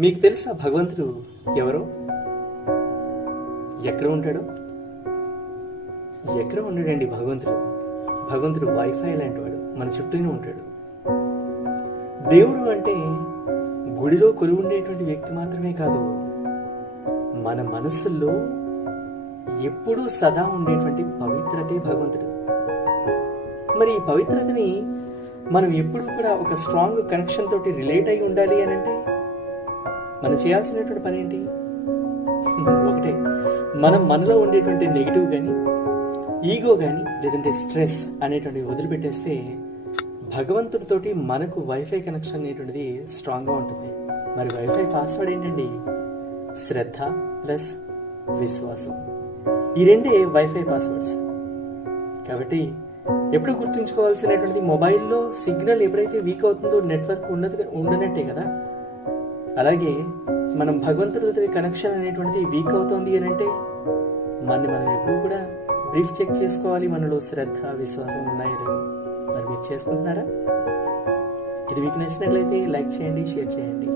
మీకు తెలుసా భగవంతుడు ఎవరో? ఎక్కడ ఉంటాడో? ఎక్కడ ఉండడండి భగవంతుడు? భగవంతుడు వైఫై లాంటి వాడు మన చుట్టూనే ఉంటాడు. దేవుడు అంటే గుడిలో కొలువు ఉండేటువంటి వ్యక్తి మాత్రమే కాదు మన మనస్సుల్లో ఎప్పుడూ సదా ఉండేటువంటి పవిత్రతే భగవంతుడు. మరి ఈ పవిత్రతని మనం ఎప్పుడు కూడా ఒక స్ట్రాంగ్ కనెక్షన్ తోటి రిలేట్ అయి ఉండాలి అని అంటే మనం చేయాల్సినటువంటి పని ఏంటి? ఒకటే మనం మనలో ఉండేటువంటి నెగిటివ్ కానీ ఈగో కానీ లేదంటే స్ట్రెస్ అనేటువంటివి వదిలిపెట్టేస్తే భగవంతుడితోటి మనకు వైఫై కనెక్షన్ అనేటువంటిది స్ట్రాంగ్గా ఉంటుంది. మరి వైఫై పాస్వర్డ్ ఏంటండి? శ్రద్ధ ప్లస్ విశ్వాసం. ఈ రెండే వైఫై పాస్వర్డ్స్ కాబట్టి ఎప్పుడు గుర్తుంచుకోవాల్సినటువంటి మొబైల్లో సిగ్నల్ ఎప్పుడైతే వీక్ అవుతుందో నెట్వర్క్ ఉండదు ఉండనట్టే కదా అలాగే మనం భగవంతుడితో కనెక్షన్ అనేటువంటిది వీక్ అవుతోంది అని అంటే మన మనం ఎప్పుడు కూడా బ్రీఫ్ చెక్ చేసుకోవాలి. మనలో శ్రద్ధ విశ్వాసం ఉన్నాయో లేదో? మరి మీరు చేసుకుంటున్నారా? ఇది మీకు నచ్చినట్లయితే లైక్ చేయండి షేర్ చేయండి.